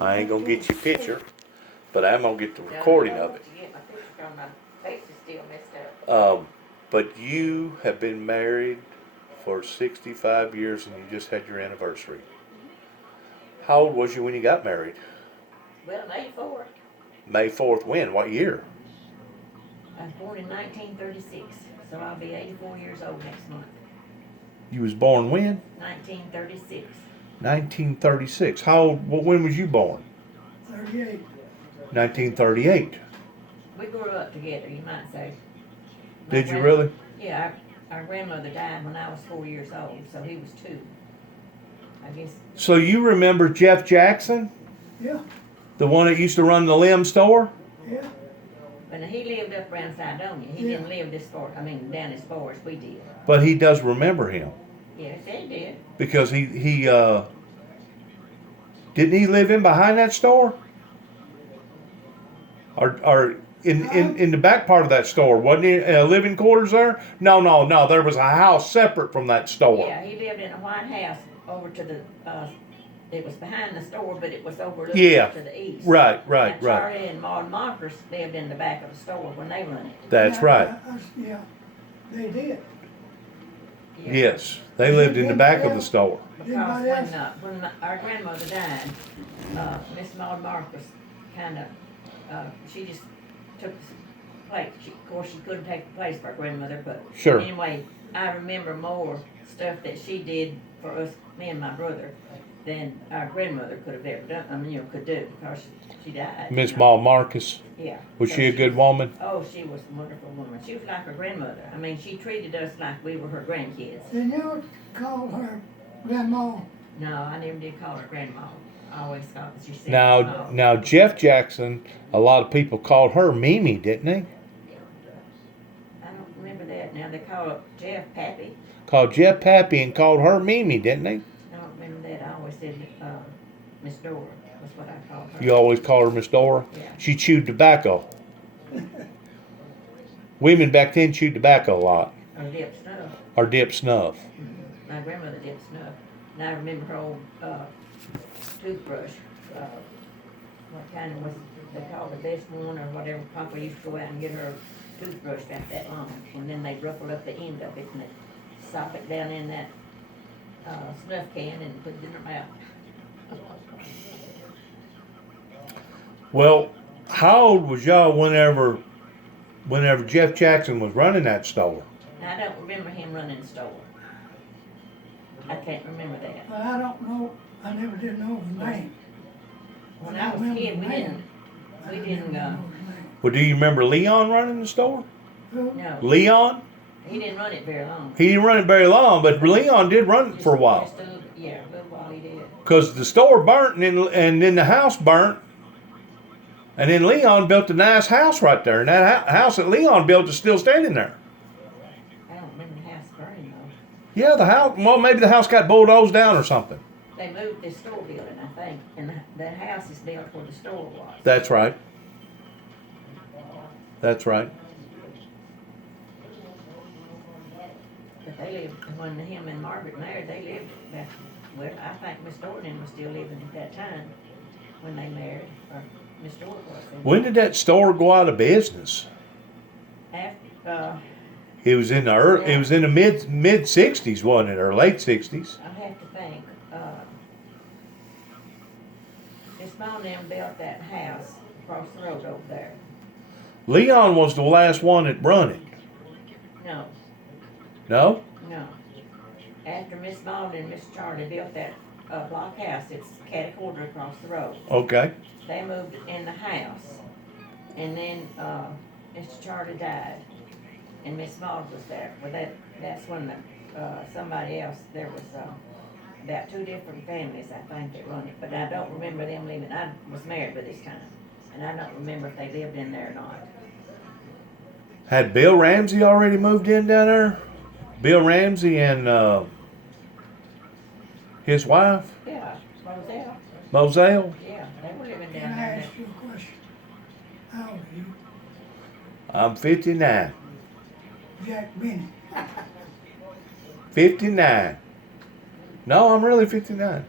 I ain't gonna get your picture, but I'm gonna get the recording of it. Yeah, my picture on my face is still messed up. But you have been married for 65 years and you just had your anniversary. How old was you when you got married? Well, I'm 84. May 4th, when? What year? I was born in 1936, so I'll be 84 years old next month. You was born when? 1936. 1936. How old, well, when was you born? 38. 1938. We grew up together, you might say. Did you really? Yeah, our grandmother died when I was 4 years old, so he was 2. I guess. So you remember Jeff Jackson? Yeah, The one that used to run the limb store? yeah. But he lived up around Sidonia. He didn't live down as far as we did. But he does remember him. Yes, he did. Because he didn't he live in behind that store? Or in the back part of that store, wasn't he living quarters there? No, there was a house separate from that store. Yeah, he lived in a white house over to the, it was behind the store, but it was over to the east. Right. Now, Charlie and Maud Marcus lived in the back of the store when they run it. That's right. Yeah, they did. Yeah. Yes, they lived in the back of the store. Because when our grandmother died, Miss Maud Marcus kind of, she just took the place. Of course, she couldn't take the place of our grandmother, but Sure. anyway, I remember more stuff that she did for us, me and my brother, than our grandmother could have ever done. Could do because she died. Miss Maud Marcus, Yeah. was So she a good woman? Oh, she was a wonderful woman. She was like her grandmother. I mean, she treated us like we were her grandkids. Then you called her grandma. No, I never did call her grandma. I always thought that she said Mom. Now Jeff Jackson, a lot of people called her Mimi, didn't they? I don't remember that. Now they call it Jeff Pappy. Called Jeff Pappy and called her Mimi, didn't they? I don't remember that. I always said Miss Dora was what I called her. You always called her Miss Dora? Yeah. She chewed tobacco. Women back then chewed tobacco a lot. Or dip snuff. Or dip snuff. My grandmother did snuff. And I remember her old toothbrush. What kind was they called the best one or whatever. Papa used to go out and get her a toothbrush about that long. And then they'd ruffle up the end of it and they'd sop it down in that snuff can and put it in her mouth. Well, how old was y'all whenever Jeff Jackson was running that store? Now, I don't remember him running the store. I can't remember that. But I don't know, I never did know his name. When I was a kid, we didn't, Well, do you remember Leon running the store? no, Leon? he didn't run it very long. He didn't run it very long, but Leon did run it for a while. Yeah, a little while he did. Because the store burnt and then the house burnt. And then Leon built a nice house right there. And that house that Leon built is still standing there. I don't remember the house burning though. Yeah, the house, well, maybe the house got bulldozed down or something. They moved this store building, I think, and the house is built where the store was. That's right. That's right. But they lived, when him and Margaret married, they lived back, well, I think Miss Dornan was still living at that time when they married, or Miss Dornan was. When did that store go out of business? After, It was in the mid '60s, wasn't it, or late '60s? I have to think, Miss Monahan built that house across the road over there. Leon was the last one that run it. No, No? no. After Miss Monahan and Miss Charlie built that block house, it's catty corner across the road. Okay. They moved in the house, and then Mr. Charlie died, and Miss Maud was there. Well, that's when somebody else, there was about 2 different families, I think, that run it, but I don't remember them living. I was married by this time, and I don't remember if they lived in there or not. Had Bill Ramsey already moved in down there? Bill Ramsey and his wife, Yeah, Roselle. Moselle? Yeah, they were living Can down I there. ask you a question? How old are you? I'm 59. Jack Benny. 59. No, I'm really 59.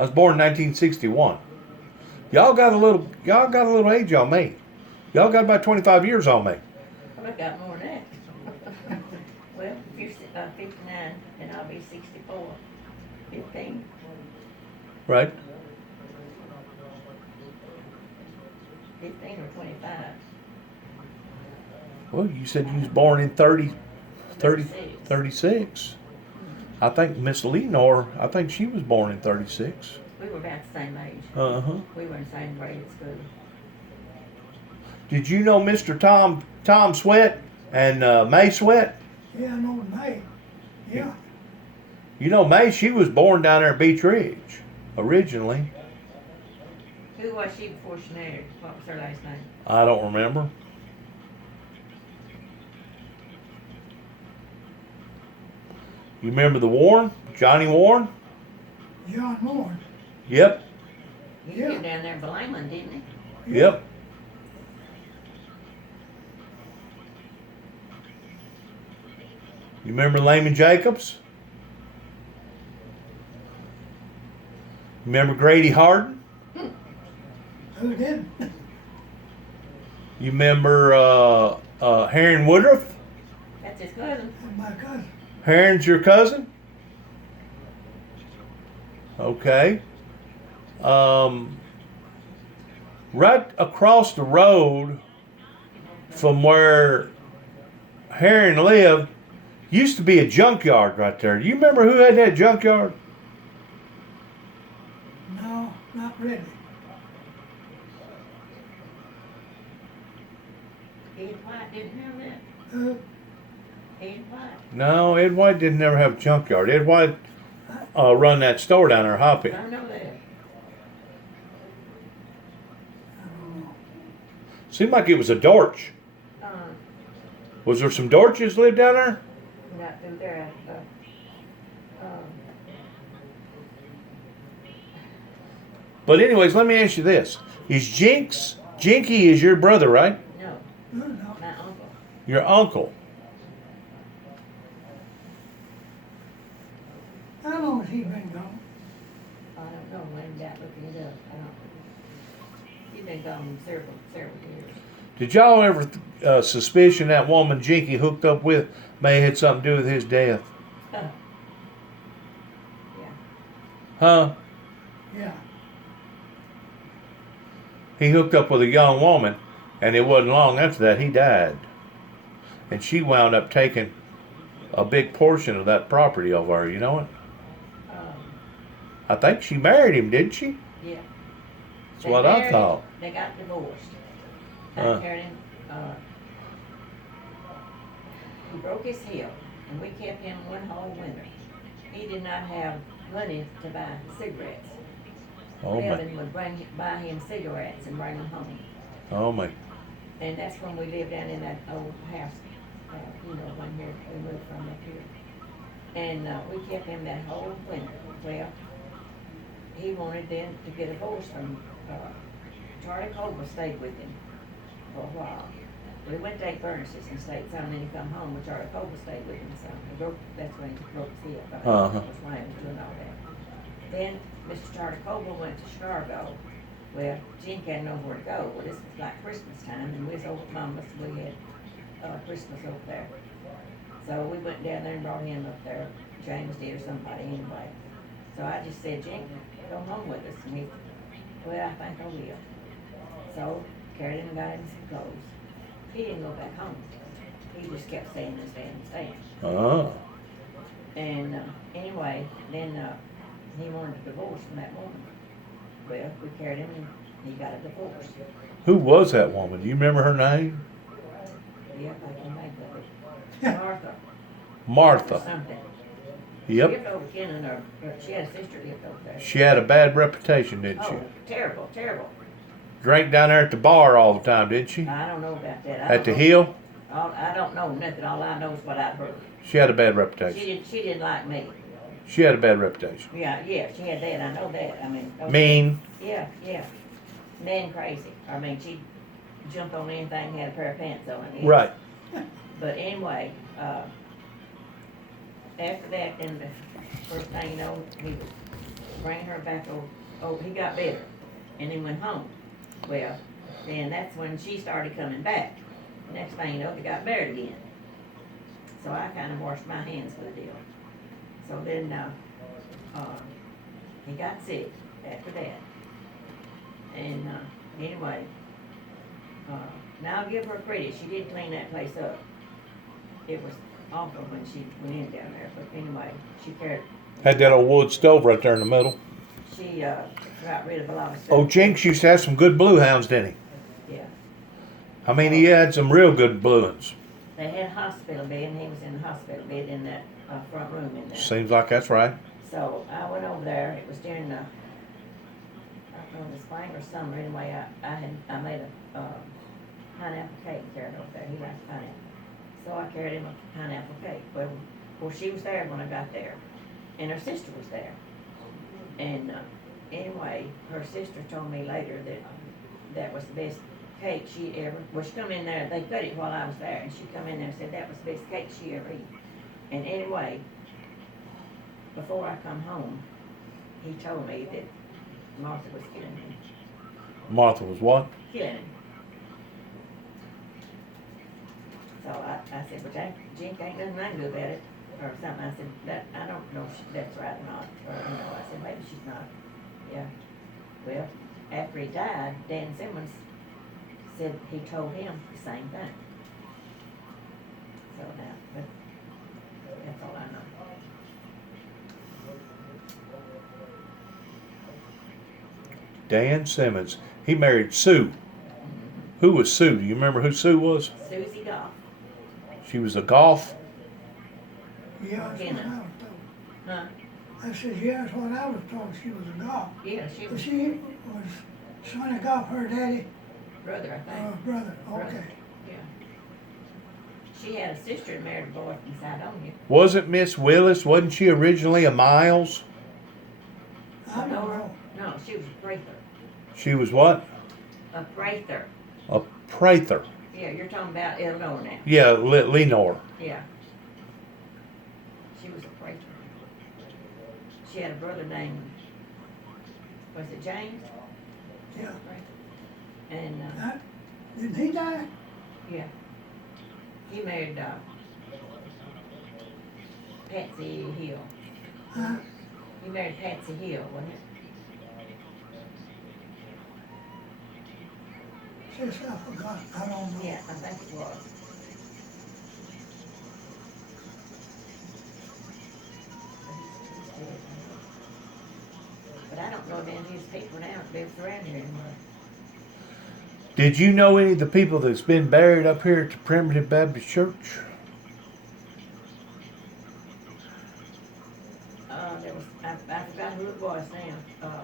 I was born in 1961. Y'all got a little age on me. Y'all got about 25 years on me. Well, I got more than that. Well, if you're 59, then I'll be 64. 15. Right? 15 or 25. Well, you said you was born in 30, 36. 36. I think Miss Lenore, I think she was born in 36. We were about the same age. Uh-huh. We were in the same grade at school. Did you know Mr. Tom Sweat and May Sweat? Yeah, I know May. Yeah. You know May, she was born down there at Beach Ridge, originally. Who was she before she married? What was her last name? I don't remember. You remember the Warren? Johnny Warren? John Moore. Yep, He Yeah. lived down there in Belaman, didn't he? yep. You remember Layman Jacobs? Remember Grady Harden? Who did? You remember Heron Woodruff? That's his cousin. My cousin. Heron's your cousin? Okay. Right across the road from where Heron lived used to be a junkyard right there. Do you remember who had that junkyard? No, not really. Ed White didn't have that. Who? Ed White. No, Ed White didn't never have a junkyard. Ed White run that store down there, Hoppy. I know that. I don't know. Seemed like it was a Dorch. Was there some Dorches lived down there? Not through there. But anyways, let me ask you this. Is Jinky is your brother, right? No, No, no. my uncle. Your uncle. How long has he been gone? I don't know. When that looking it up. I don't. He's been gone several years. Did y'all ever suspicion that woman Jinky hooked up with may have had something to do with his death? Yeah. Huh? Yeah. He hooked up with a young woman, and it wasn't long after that he died. And she wound up taking a big portion of that property over her, you know it? I think she married him, didn't she? Yeah. That's what I thought. They got divorced. Huh. He broke his hip, and we kept him one whole winter. He did not have money to buy cigarettes. Oh my, Melvin would buy him cigarettes and bring them home. oh my. And that's when we lived down in that old house, one here we moved from up here. And we kept him that whole winter. Well, he wanted then to get a divorce from Charlie Colville stayed with him for a while. We went to eight furnaces and stayed some, and then he come home with Charlie Colville stayed with him some. That's when he broke his hip. Uh-huh. Was when he was doing all that. Then Mr. Charlie Colville went to Chicago. Well, Gene had nowhere to go. Well, this was like Christmas time, and we was over at Mama's. We had Christmas over there. So we went down there and brought him up there. James did or somebody anyway. So I just said, Gene, go home with us. And he said, well, I think I will. So carried him and got him some clothes. He didn't go back home. He just kept staying and staying and staying. Oh. And anyway, then he wanted a divorce from that woman. Well, we carried him and he got a divorce. Who was that woman? Do you remember her name? Yep, I can make that. Martha. Martha. Or something. She Yep. lived over Kennan, or she had a sister lived over there. She had a bad reputation, didn't she? Oh, terrible, terrible. Drank down there at the bar all the time, didn't she? I don't know about that. At the Hill? I don't know nothing. All I know is what I've heard. She had a bad reputation. She didn't like me. She had a bad reputation. Yeah, she had that. I know that. I mean, okay. Mean. Yeah. Man crazy. I mean, she'd jump on anything, had a pair of pants on. Yeah. Right. But anyway, after that, then the first thing you know, bring her back over, he got better, and then went home. Well, then that's when she started coming back. Next thing you know, he got married again. So I kind of washed my hands with the deal. So then, he got sick after that. And, anyway, now I'll give her credit, she did clean that place up. It was awful when she went in down there, but anyway, she cared, Had that old wood stove right there in the middle. she, got rid of a lot of stuff. Oh, Jinx used to have some good blue hounds, didn't he? Yeah. I mean, he had some real good blue ones. They had a hospital bed, and he was in the hospital bed in that, front room in there. Seems like that's right. So I went over there, it was during the, I don't know, the spring or summer, anyway, I made a, pineapple cake carried over there, he likes pineapple. So I carried him a pineapple cake, well, she was there when I got there, and her sister was there. And, anyway, her sister told me later that that was the best cake she ever, well, she come in there, they cut it while I was there, and she come in there and said that was the best cake she ever eat. And anyway, before I come home, he told me that Martha was killing him. Martha was what? Killing him. So I said, but Jink ain't nothing I can do about it, or something. I said, that, I don't know if that's right or not, or, I said, maybe she's not. Yeah. Well, after he died, Dan Simmons said he told him the same thing. So now, but that's all I know. Dan Simmons. He married Sue. Who was Sue? Do you remember who Sue was? Susie Goff. She was a golf. Yeah, that's what I was told. Huh? I said, yeah, that's what I was told, she was a golf. Yeah, she But was she was Sonny Goff, her daddy, brother, I think. brother, Brother. okay. Yeah. She had a sister that married a boy from Sidonia. Wasn't Miss Willis? Wasn't she originally a Miles? I don't know. No, she was a Prather. She was what? A Prather. A Prather. Yeah, you're talking about Eleanor now. Yeah, Lenore. Yeah. She was a Prather. She had a brother named, was it James? Yeah. And, Didn't he die? yeah. He married, Patsy Hill. Huh? He married Patsy Hill, wasn't it? Sis, I forgot, I don't know. Yeah, I think it was. But I don't know if any of his people now lives around here anymore. Did you know any of the people that's been buried up here at the Primitive Baptist Church? There was, I forgot who it was now.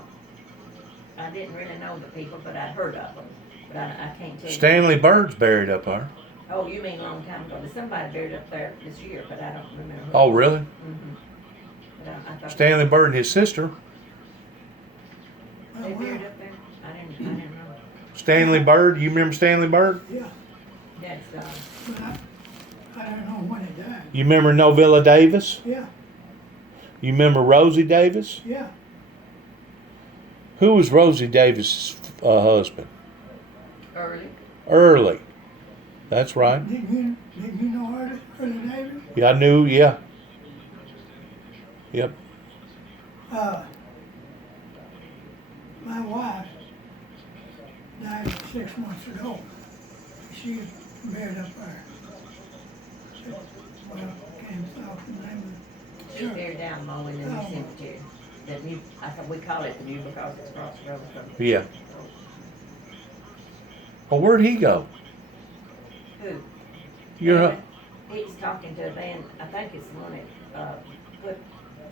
I didn't really know the people, but I heard of them. But I can't tell you. Stanley Bird's buried up there. Oh, you mean a long time ago. There's somebody buried up there this year, but I don't remember who. Oh, really? Mm-hmm. But I thought Stanley Bird and his sister. Oh, they buried well, up there. I didn't know. Stanley Bird. You remember Stanley Bird? yeah, That's, but I don't know when he died. You remember Novella Davis? Yeah, You remember Rosie Davis? yeah, Who was Rosie Davis' husband? early. Early. That's right. didn't you know Early Davis? Yeah, I knew. Yeah. Yep. My wife died 6 months ago. She was buried up there. Well, came off the name of the She's church. buried down low in the new Oh. cemetery. The new, I thought we call it the new because it's across the road from. Yeah. Well, where'd he go? Who? You're. He's talking to a man, I think it's the one that, put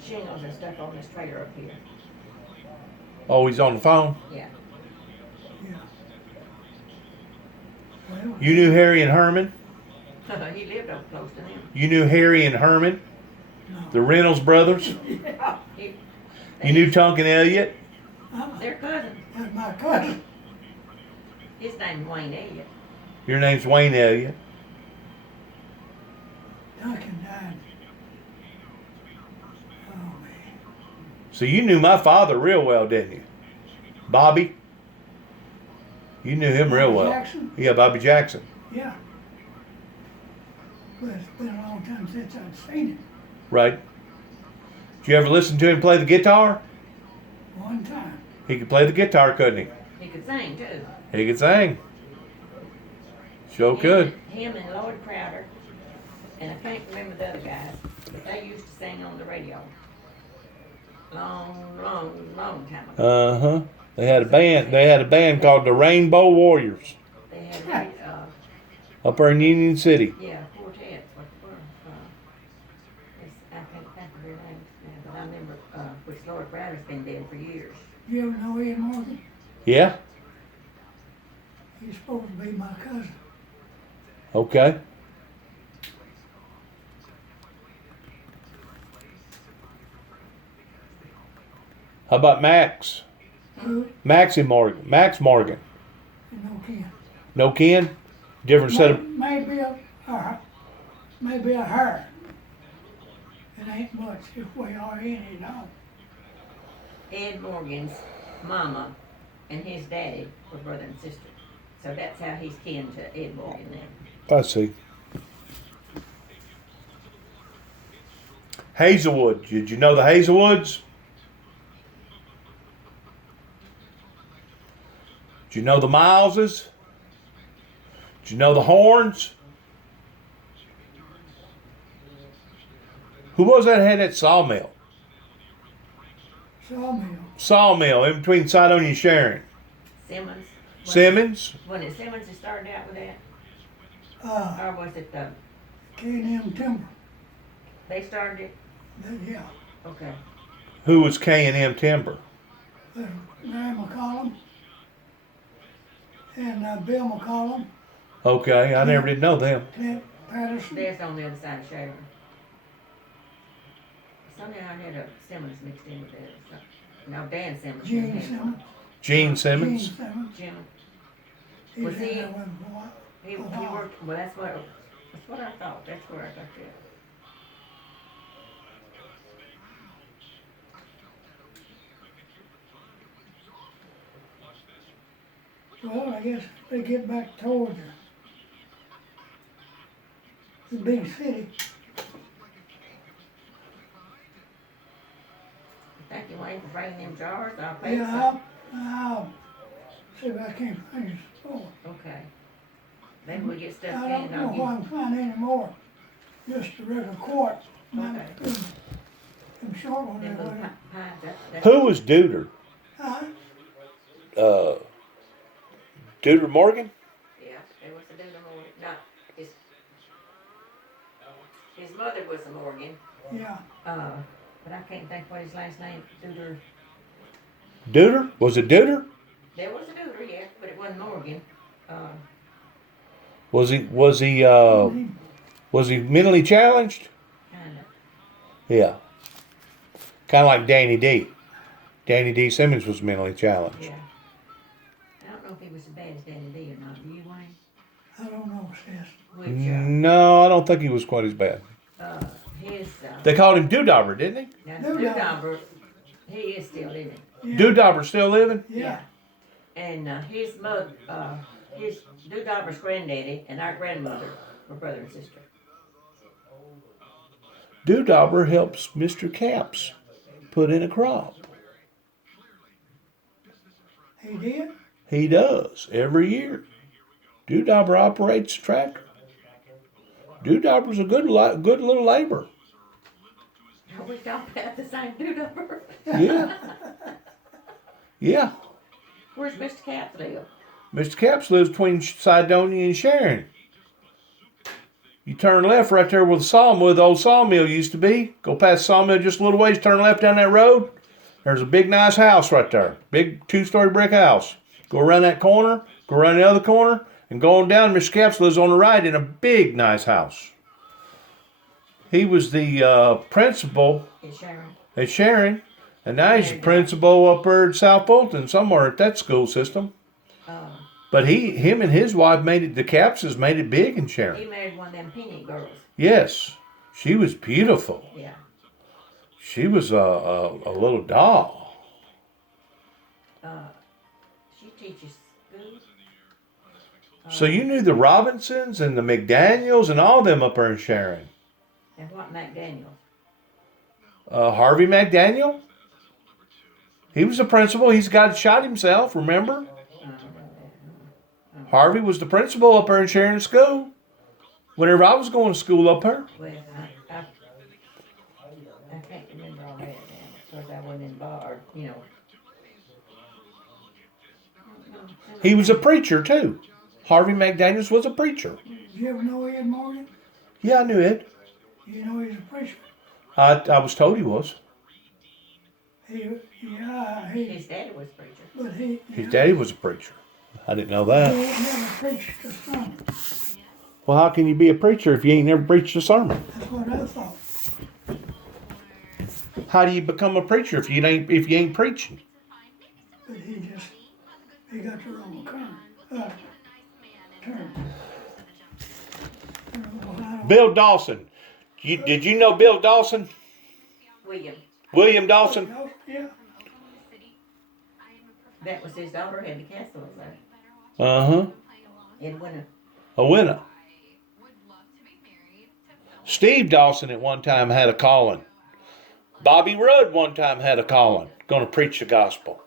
shingles and stuff on this trailer up here. Oh, he's on the phone. Yeah. Yeah. Well, You knew Harry and Herman. He lived up close to them. You knew Harry and Herman, no. the Reynolds brothers. You knew Tonkin Elliott. They're cousins. That's my cousin. His name's Wayne Elliott. Your name's Wayne Elliott. Duncan died. Oh, man. So you knew my father real well, didn't you? Bobby? You knew him real well. Jackson? Yeah, Bobby Jackson. Yeah. But it's been a long time since I've seen him. Right. Did you ever listen to him play the guitar? One time. He could play the guitar, couldn't he? He could sing too. He could sing. Sure could. Him and Lloyd Crowder, and I can't remember the other guys, but they used to sing on the radio. Long time ago. Uh-huh. They had a band. They had a band called the Rainbow Warriors They had, up there in Union City. yeah, quartets, what they were. I can't think of their names now, but I remember, which Lloyd Crowder's been dead for years. You ever know Ed Morgan? Yeah? He's supposed to be my cousin. Okay. How about Max? Who? Maxie Morgan. Max Morgan. No kin. No kin? Different set of... Maybe a her. It ain't much if we are in it all. Ed Morgan's mama and his daddy were brother and sister. So that's how he's kin to Ed Morgan then. I see. Hazelwood. Did you know the Hazelwoods? Did you know the Mileses? Did you know the Horns? Who was that had that sawmill? Sawmill. Sawmill in between Sidonia and Sharon. Simmons? Simmons? When it Simmons that started out with that? Or was it the, K&M Timber. they started it? Yeah. Okay. Who was K&M Timber? Larry McCollum and Bill McCollum, Okay, I never did know them. Clint Patterson. That's on the other side of Sharon. Somehow I had a Simmons mixed in with that or something. No, Dan Simmons. Gene had one. Simmons. Gene Simmons? Gene Simmons. Jim. He's Was he- in there with him for a while. He worked, well, that's what I thought. That's where I got that. Well, I guess they get back towards the big city. I think you waiting to bring them jars? I'll pay Yeah, some. I'll see if I can't find his store. Okay. Maybe we get stuff I in don't and know I'll if give. I can find any more. Just a regular quart. Okay. Them short ones, Them there, little wasn't pies, that's. Who was Duder? Huh? Duder Morgan? Yeah, it was a Duder Morgan. No, his mother was a Morgan. Yeah. But I can't think what his last name, Duder. Duder? Was it Duder? There was a Duder, yeah, but it wasn't Morgan. Was he mentally challenged? Kinda. Yeah. Kind of like Danny D. Danny D. Simmons was mentally challenged. Yeah. I don't know if he was as bad as Danny D or not. Do you, Wayne? I don't know, sis. Which, No, I don't think he was quite as bad. his, They called him Doodobber, didn't now Dudobber. Dudobber, he is still living. he? Yeah. Doodobber still living? Yeah. And his Dudobber's granddaddy and our grandmother were brother and sister. Doodobber helps Mr. Caps put in a crop. He did? He does every year. Doodobber operates a tractor. Doodobber's a good little laborer. Are we talking about the same Dudobber? Yeah. Yeah. Where's Mr. Cap live? Mr. Caps lives between Sidonia and Sharon. You turn left right there where the old sawmill used to be. Go past the sawmill just a little ways, turn left down that road. There's a big, nice house right there. Big 2-story brick house. Go around that corner, go around the other corner, and go on down. Mr. Caps lives on the right in a big, nice house. He was the principal Is Sharon. at Sharon, and now he's the principal up there at South Fulton, somewhere at that school system. But him and his wife the Capses made it big in He Sharon. married one of them Penny girls. Yes, she was beautiful. Yeah. She was a little doll. She teaches school. So you knew the Robinsons and the McDaniels and all them up there in Sharon. And what McDaniels? Harvey McDaniel. He was the principal. He's the guy that shot himself, remember? Harvey was the principal up there in Sharon School. Whenever I was going to school up there. Well, I can't remember all that now. Of course, I wasn't involved, you know. He was a preacher too. Harvey McDaniels was a preacher. Did you ever know Ed Morgan? Yeah, I knew Ed. You know he's a preacher. I was told he was. His His daddy was a preacher. but His daddy was a preacher. I didn't know he that. ain't never preached a sermon. Well, how can you be a preacher if you ain't never preached a sermon? That's what I thought. How do you become a preacher if you ain't preaching? But he got the wrong term. Bill Dawson. Did you know Bill Dawson? William Dawson? Yeah. That was his daughter had the castle there. Uh-huh. In winter. A winner. Steve Dawson at one time had a calling. Bobby Rudd one time had a calling. Going to preach the gospel.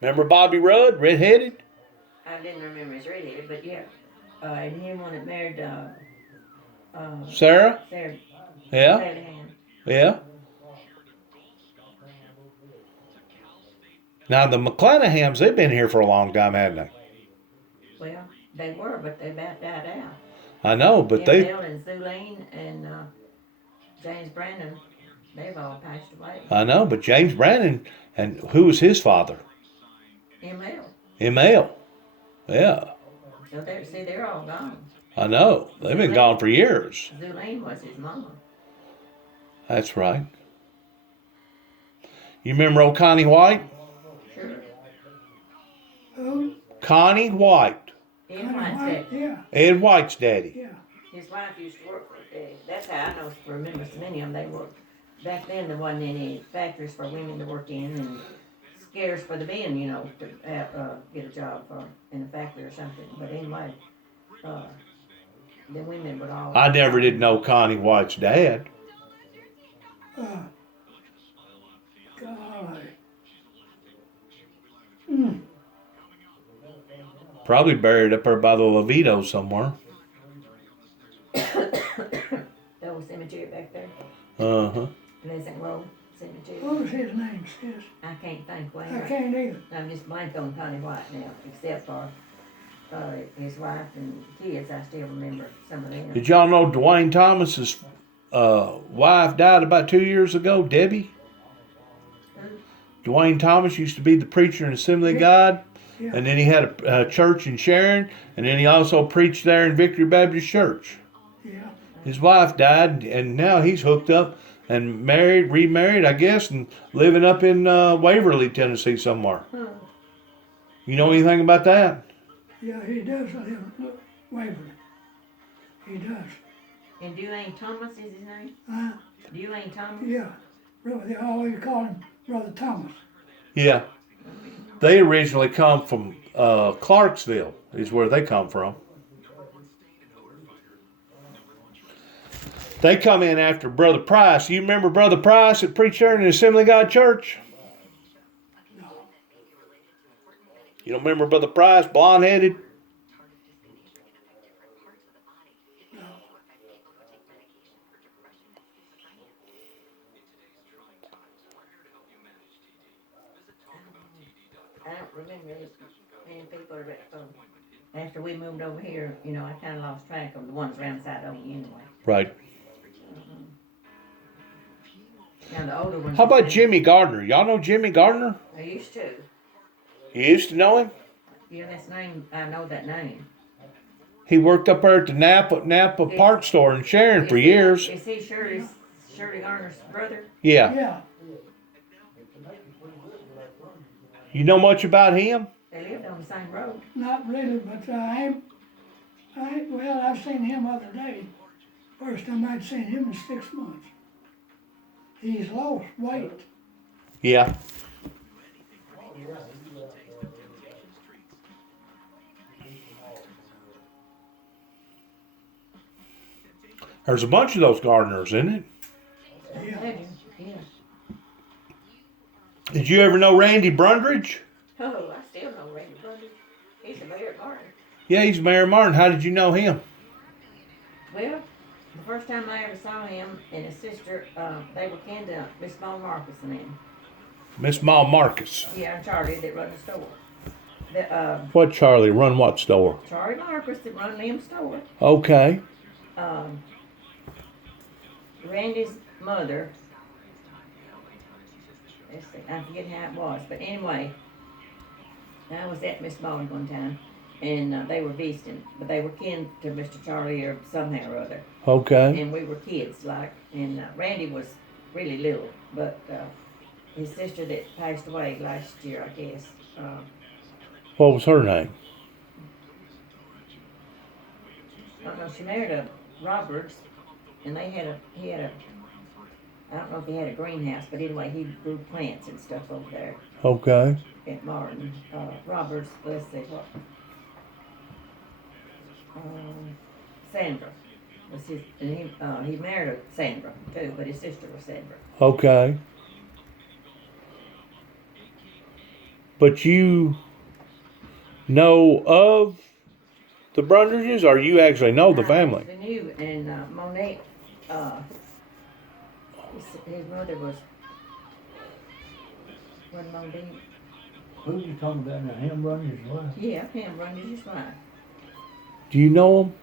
Remember Bobby Rudd, redheaded? I didn't remember his redhead, but yeah. And him one that married Sarah? Sarah Yeah. Callahan. Yeah. Now the McClanahams, they've been here for a long time, haven't they? Well, they were, but they about died out. I know, but they... Bill and Zulene and James Brandon, they've all passed away. I know, but James Brandon, and who was his father? M.L. M.L. Yeah. So they're all gone. I know. They've been gone for years. Zulene was his mama. That's right. You remember old Connie White? Sure. Who? Connie White. Ed White's dad. Yeah. Ed White's daddy. Yeah. His wife used to work for Ed. That's how I remember so many of them. They worked. Back then there wasn't any factories for women to work in and scarce for the men, you know, to get a job in a factory or something. But anyway, the women would all... I never did know Connie White's dad. Golly. Probably buried up there by the Levito somewhere. The old cemetery back there. Uh-huh. Pleasant Road Cemetery. What was his name, sis? I can't think what. I can't either. I'm just blank on Connie White now, except for his wife and kids. I still remember some of them. Did y'all know Dwayne Thomas's wife died about 2 years ago, Debbie? Dwayne Thomas used to be the preacher in Assembly of God, Yeah. and then he had a church in Sharon, and then he also preached there in Victory Baptist Church. Yeah. His wife died, and now he's hooked up and married, remarried, I guess, and living up in Waverly, Tennessee somewhere. You know anything about that? Yeah, he does live in Waverly. He does. And Duane Thomas is his name? Duane Thomas? Yeah. Brother, they always call him Brother Thomas. Yeah. They originally come from Clarksville, is where they come from. They come in after Brother Price. You remember Brother Price that preached there in the Assembly of God Church? No. You don't remember Brother Price, blonde-headed? I don't remember his many people are after we moved over here, you know, I kind of lost track of the ones around the side of me anyway. Right. Now the older ones. How about Jimmy Gardner? Y'all know Jimmy Gardner? I used to. You used to know him? Yeah, that's name. I know that name. He worked up there at the Napa Park store in Sharon for years. Is he Shirley Garner's brother? Yeah. Yeah. You know much about him? They lived on the same road. Not really, but I've seen him other day. First time I'd seen him in 6 months. He's lost weight. Yeah. There's a bunch of those gardeners, isn't it? Imagine, yeah. Did you ever know Randy Brundridge? Oh, I still know Randy Bundy. He's a mayor of Martin. Yeah, he's Mayor Martin. How did you know him? Well, the first time I ever saw him and his sister, they were kin to Miss Maul Marcus and them. Miss Ma Marcus. Yeah, and Charlie that run the store. What Charlie? Run what store? Charlie Marcus that run them store. Okay. Randy's mother, let's see, I forget how it was, but anyway, I was at Miss Molly one time, and they were visiting, but they were kin to Mr. Charlie or somehow or other, Okay. and we were kids, like, and Randy was really little, but his sister that passed away last year, I guess, What was her name? I don't know, she married a Roberts, and he had a, I don't know if he had a greenhouse, but anyway, he grew plants and stuff over there Okay. at Martin. Roberts, let's see, what? Sandra was his, and he married a Sandra too, but his sister was Sandra. Okay. But you know of the Brundridges, or you actually know the family? I knew, and Monique, his mother was Monique. Who you talking about now? Him running his wife? Yeah, Pam Brundage wife. Do you know them?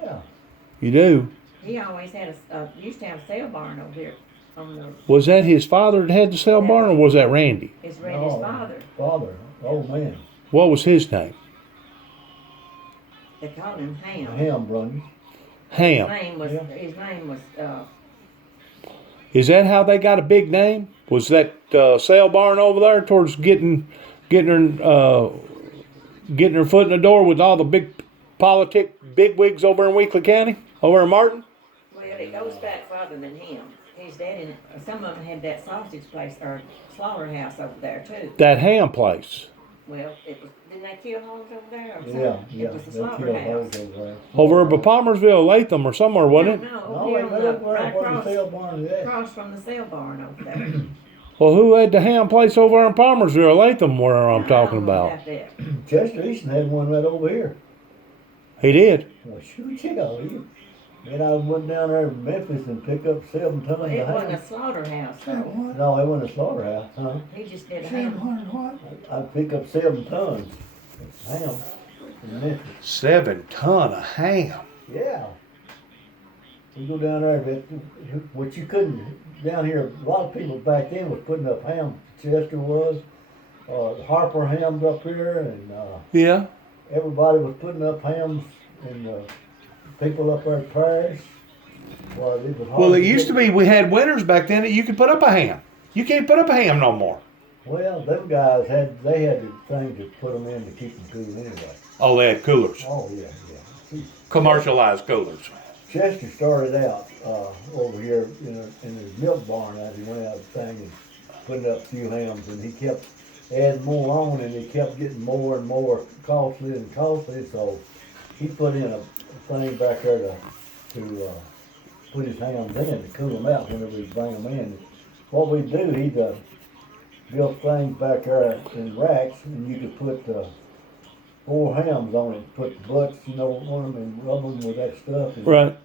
Yeah. You do. He always had used to have a sale barn over here on the, Was that his father that had the sale barn, or was that Randy? his Randy's No, father. Father, old man. What was his name? They called him Ham. Him running. Ham. His name was Is that how they got a big name? Was that sale barn over there towards getting her foot in the door with all the big wigs over in Weakley County, over in Martin? well, it goes back farther than him. His daddy, some of them had that sausage place or slaughterhouse over there too. That Ham place. Well, didn't they kill hogs over there or something? Yeah. It was a They killed slaughterhouse. those over there. Over by Palmersville, Latham, or somewhere, wasn't it? No, No, over here they on live the, where right the sale barn is at. across from the sale barn over there. Well, who had the Ham place over in Palmersville, Latham, where I'm talking I don't know about? that. Chester Easton had one right over here. He did. Well, shoot, you know, then I went down there to Memphis and picked up 7 tons of It wasn't ham. a slaughterhouse Said though. what? No, it wasn't a slaughterhouse, huh? He just did a ham. 700 what? I'd pick up 7 tons of ham in Memphis. 7 ton of ham. Yeah. You go down there, but what you couldn't, down here, a lot of people back then was putting up ham. Chester was, Harper hams up here, and Yeah. everybody was putting up hams, and people up there at Parish. Well, it was hard Well, it to used to get- be we had winters back then that you could put up a ham. You can't put up a ham no more. Well, them guys had the thing to put them in to keep them cool anyway. Oh, they had coolers, Oh yeah. commercialized coolers. Chester started out over here in his milk barn as he went out of the thing and putting up a few hams, and he kept adding more on, and it kept getting more and more costly and costly. So he put in a thing back there to put his hams in to cool them out whenever he bring them in. What we do, he'd built things back there in racks, and you could put 4 hams on it. Put the butts, on them and rub them with that stuff. And, Right.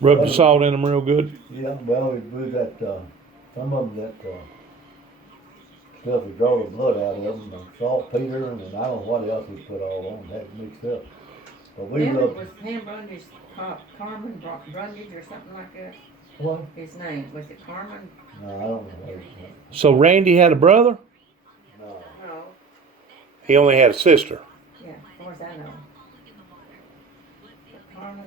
Rub the salt in them real good. Yeah, well, we do that. Some of them that stuff we draw the blood out of them, and saltpeter, and I don't know what else we put all on. That mixed up. But we Then love was Ham Brundage, Carmen Brundage or something like that. what? His name was it Carmen? No, I don't know what it So Randy had a brother? No. No. He only had a sister. Yeah, as far as I know. Carmen.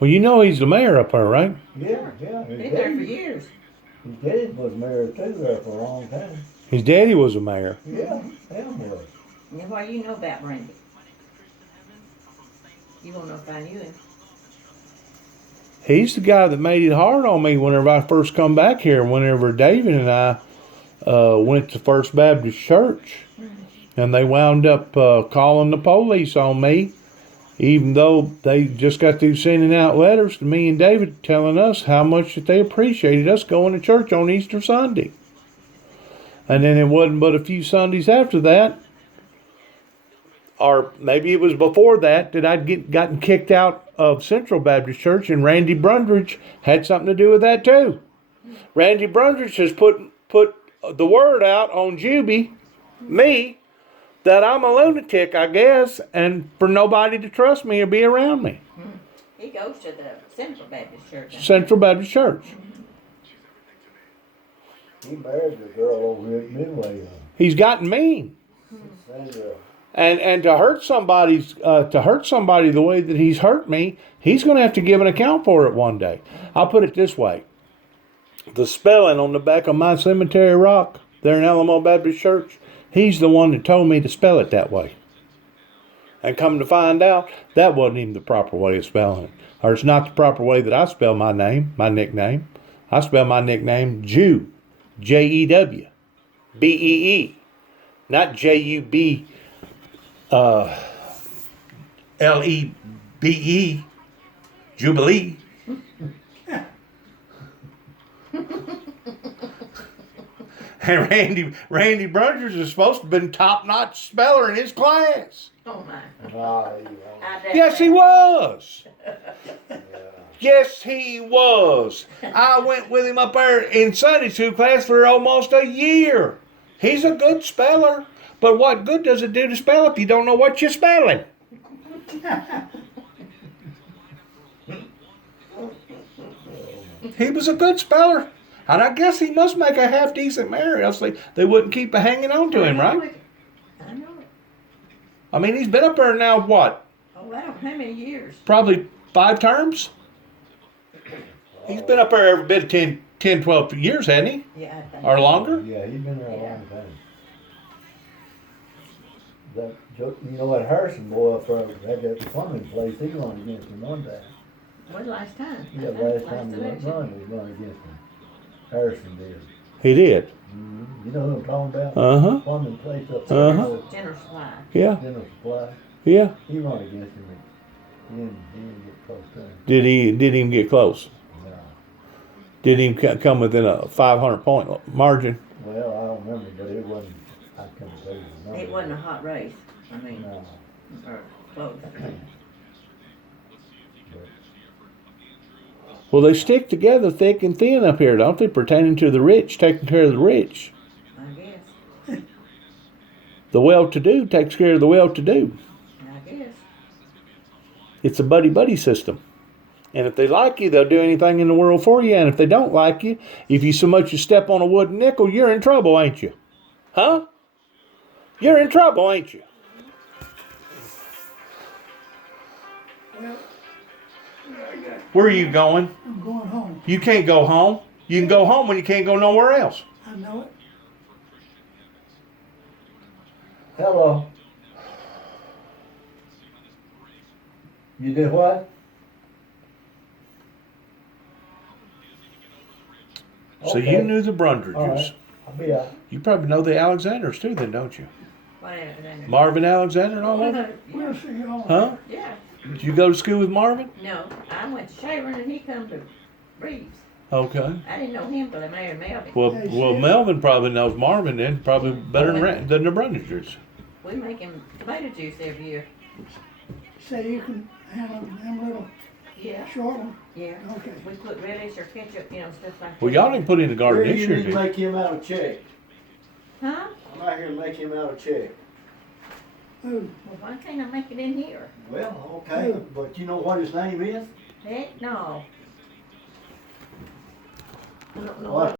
Well, you know he's the mayor up there, right? Yeah, yeah. His Been there for daddy, years. his daddy was married too there for a long time. His daddy was a mayor. Yeah, Sam was. And what you know about Randy? You won't know if I knew him. He's the guy that made it hard on me whenever I first come back here. Whenever David and I went to First Baptist Church, and they wound up calling the police on me, even though they just got through sending out letters to me and David telling us how much that they appreciated us going to church on Easter Sunday. And then it wasn't but a few Sundays after that, or maybe it was before that I'd gotten kicked out of Central Baptist Church, and Randy Brundridge had something to do with that too. Randy Brundridge has put the word out on Juby, me, that I'm a lunatic, I guess, and for nobody to trust me or be around me. He goes to the Central Baptist Church. Central Baptist Church. He married the girl over here at Midway. He's gotten mean. Sandra. And to hurt somebody the way that he's hurt me, he's going to have to give an account for it one day. I'll put it this way: the spelling on the back of my cemetery rock there in Alamo Baptist Church, he's the one that told me to spell it that way. And come to find out, that wasn't even the proper way of spelling it, or it's not the proper way that I spell my name, my nickname. I spell my nickname Jew, Jew, Bee, not Jube. Lebe, Jubilee. And Randy Brundridge is supposed to have been top-notch speller in his class. Oh my. Ah, Yes, he was. Yes, he was. I went with him up there in Sunday school class for almost a year. He's a good speller. But what good does it do to spell if you don't know what you're spelling? He was a good speller. And I guess he must make a half-decent marriage, else they wouldn't keep hanging on to him, right? I know it. I mean, he's been up there now, what? Oh, wow. How many years? Probably 5 terms? He's been up there every bit of 10, 12 years, hasn't he? Yeah, I think. Or longer? yeah, he's been there a long time. You know that Harrison boy up there had that plumbing place, he run against him one time. When last time? Yeah, last time he went run, he run against him. Harrison did. He did. Mm-hmm. You know who I'm talking about? Uh-huh. Plumbing place up there. Uh-huh. General Supply. Yeah. General Supply. Yeah. He run against him. He didn't get close to him. Did he even get close? No. Did he come within a 500-point margin? Well, I don't remember, but it wasn't. I couldn't tell you the number. It wasn't a hot race. I mean, No. or close. Well, they stick together thick and thin up here, don't they? Pertaining to the rich, taking care of the rich. I guess. The well-to-do takes care of the well-to-do. I guess. It's a buddy-buddy system. And if they like you, they'll do anything in the world for you. And if they don't like you, if you so much as step on a wooden nickel, you're in trouble, ain't you? Huh? You're in trouble, ain't you? Well, Where are you going? I'm going home. You can't go home. You can go home when you can't go nowhere else. I know it. Hello. You did what? So Okay. you knew the All Brundridges. right. I'll be out. You probably know the Alexanders too, then, don't you? Whatever. Then. Marvin Alexander and all of them? We'll see y'all. Huh? Yeah. Did you go to school with Marvin? No, I went to Sharon and he come to Reeves. Okay. I didn't know him till I married Melvin. Well, Melvin probably knows Marvin then, probably better than the Brundridges. We make him tomato juice every year. Say you can handle them little Yeah. short ones. Yeah. Okay. We put relish or ketchup, stuff like that. Well, y'all didn't put in the garden Here this you year, need to did you? make him out a check. Huh? I'm out here to make him out a check. Who? Well, why can't I make it in here? Well, okay, but you know what his name is? Heck, no. I don't know What? what